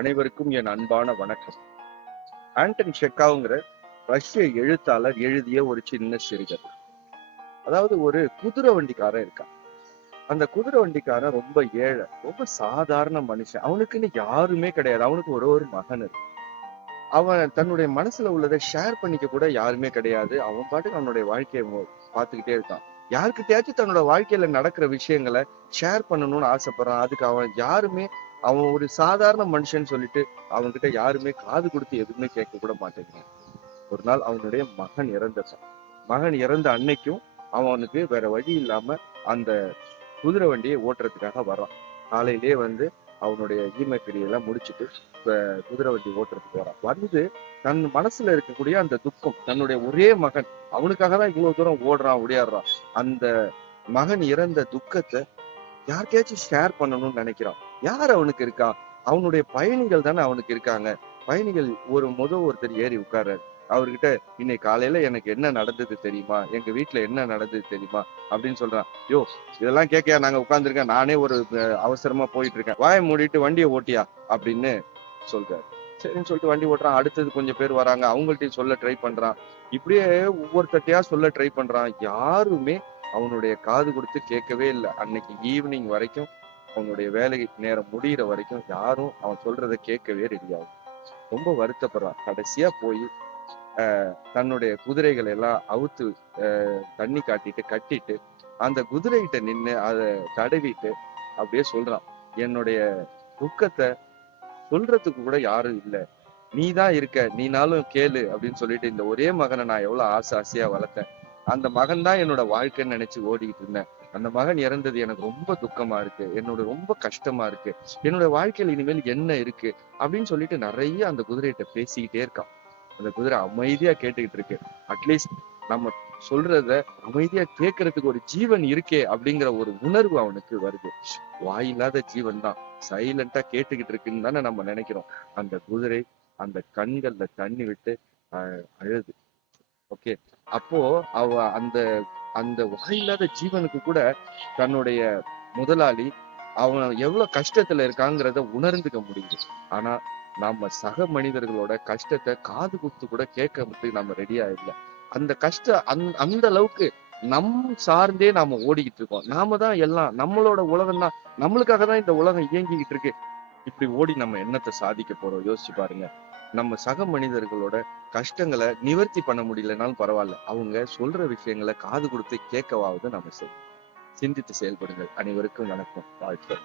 அனைவருக்கும் என் அன்பான வணக்கம். ஆண்டன் செக்காவ்ங்கிற ரஷ்ய எழுத்தாளர் எழுதிய ஒரு சின்ன சிறுகதை. அதாவது ஒரு குதிரை வண்டிக்காரன் இருக்கான். அந்த குதிரை வண்டிக்காரன் ரொம்ப ஏழை, ரொம்ப சாதாரண மனுஷன். அவனுக்குன்னு யாருமே கிடையாது. அவனுக்கு ஒரு மகன் இருக்கு. அவன் தன்னுடைய மனசுல உள்ளதை ஷேர் பண்ணிக்க கூட யாருமே கிடையாது. அவன் பாட்டுக்கு அவனுடைய வாழ்க்கையை பார்த்துக்கிட்டே இருக்கான். யாருக்கிட்டயாச்சும் தன்னோட வாழ்க்கையில நடக்கிற விஷயங்களை ஷேர் பண்ணணும்னு ஆசைப்படுறான். அதுக்கு அவன் ஒரு சாதாரண மனுஷன் சொல்லிட்டு அவன்கிட்ட யாருமே காது கொடுத்து எதுவுமே கேட்க கூட மாட்டேங்கிறான். ஒரு நாள் அவனுடைய மகன் இறந்துட்டான். மகன் இறந்த அன்னைக்கும் அவனுக்கு வேற வழி இல்லாம அந்த குதிரை வண்டியை ஓட்டுறதுக்காக வர்றான். காலையிலேயே அவனுடைய ஈமக்கிரியெல்லாம் முடிச்சுட்டு குதிரை வண்டி ஓட்டுறதுக்கு வரான். தன் மனசுல இருக்கக்கூடிய அந்த துக்கம், தன்னுடைய ஒரே மகன், அவனுக்காக தான் இவ்வளவு தூரம் ஓடுறான், ஓடியாடுறான். அந்த மகன் இறந்த துக்கத்தை யாருக்காச்சும் ஷேர் பண்ணணும்னு நினைக்கிறான். யார் அவனுக்கு இருக்கா? அவனுடைய பயணிகள் தானே அவனுக்கு இருக்காங்க. பயணிகள் ஒருத்தர் ஏறி உட்கார்றாரு. அவர்கிட்ட இன்னைக்கு காலையில எனக்கு என்ன நடந்தது தெரியுமா, எங்க வீட்டுல என்ன நடந்தது தெரியுமா அப்படின்னு சொல்றான். யோ, இதெல்லாம் கேட்கையா நாங்க உட்கார்ந்துருக்கேன், நானே ஒரு அவசரமா போயிட்டு இருக்கேன், வாயை மூடிட்டு வண்டியை ஓட்டியா அப்படின்னு சொல்றாரு. சரின்னு சொல்லிட்டு வண்டி ஓட்டுறான். அடுத்தது கொஞ்சம் பேர் வராங்க, அவங்கள்ட்டையும் சொல்ல ட்ரை பண்றான். இப்படியே ஒவ்வொருத்தட்டையா சொல்ல ட்ரை பண்றான். யாருமே அவனுடைய காது கொடுத்து கேட்கவே இல்லை. அன்னைக்கு ஈவினிங் வரைக்கும், அவனுடைய வேலை நேரம் முடிகிற வரைக்கும் யாரும் அவன் சொல்றதை கேட்கவே ரெடியாகும். ரொம்ப வருத்தப்படுறான். கடைசியா போய் தன்னுடைய குதிரைகளை எல்லாம் அவுத்து தண்ணி கட்டிட்டு அந்த குதிரைகிட்ட நின்று அதை தடவிட்டு அப்படியே சொல்றான், என்னுடைய துக்கத்தை சொல்றதுக்கு கூட யாரும் இல்லை, நீதான் இருக்க, நீனாலும் கேளு அப்படின்னு சொல்லிட்டு இந்த ஒரே மகனை நான் எவ்வளவு ஆசையா வளர்த்தேன். அந்த மகன் தான் என்னோட வாழ்க்கைன்னு நினைச்சு ஓடிக்கிட்டு இருந்தேன். அந்த மகன் இறந்தது எனக்கு ரொம்ப துக்கமா இருக்கு, என்னோட ரொம்ப கஷ்டமா இருக்கு, என்னோட வாழ்க்கையில இனிமேல் என்ன இருக்கு அப்படின்னு சொல்லிட்டு நிறைய அந்த குதிரைகிட்ட பேசிக்கிட்டே இருக்கான். அந்த குதிரை அமைதியா கேட்டுக்கிட்டு இருக்கு. அட்லீஸ்ட் நம்ம சொல்றத அமைதியா கேட்கறதுக்கு ஒரு ஜீவன் இருக்கே அப்படிங்கிற ஒரு உணர்வு அவனுக்கு வருது. வாயில்லாத ஜீவன் தான் சைலண்டா கேட்டுக்கிட்டு இருக்குன்னு தானே நம்ம நினைக்கிறோம். அந்த குதிரை அந்த கண்கள்ல தண்ணி விட்டு அழுது. ஓகே, அப்போ அவ அந்த அந்த வாயில்லாத ஜீவனுக்கு கூட தன்னுடைய முதலாளி அவன் எவ்வளவு கஷ்டத்துல இருக்காங்கிறத உணர்ந்துக்க முடியுது. ஆனா நம்ம சக மனிதர்களோட கஷ்டத்தை காது குத்து கூட கேட்கறதுக்கு நம்ம ரெடியா இல்லை. அந்த அந்த அளவுக்கு சார்ந்தே நாம ஓடிக்கிட்டு இருக்கோம். நாம தான் எல்லாம், நம்மளோட உலகம் தான், நம்மளுக்காக தான் இந்த உலகம் இயங்கிக்கிட்டு இருக்கு. இப்படி ஓடி நம்ம என்னத்தை சாதிக்க போறோம்? யோசிச்சு பாருங்க. நம்ம சக மனிதர்களோட கஷ்டங்களை நிவர்த்தி பண்ண முடியலனாலும் பரவாயில்ல, அவங்க சொல்ற விஷயங்களை காது கொடுத்து கேட்கவாவது நம்ம சிந்தித்து செயல்படுங்கள். அனைவருக்கும் வணக்கம், வாழ்த்துக்கள்.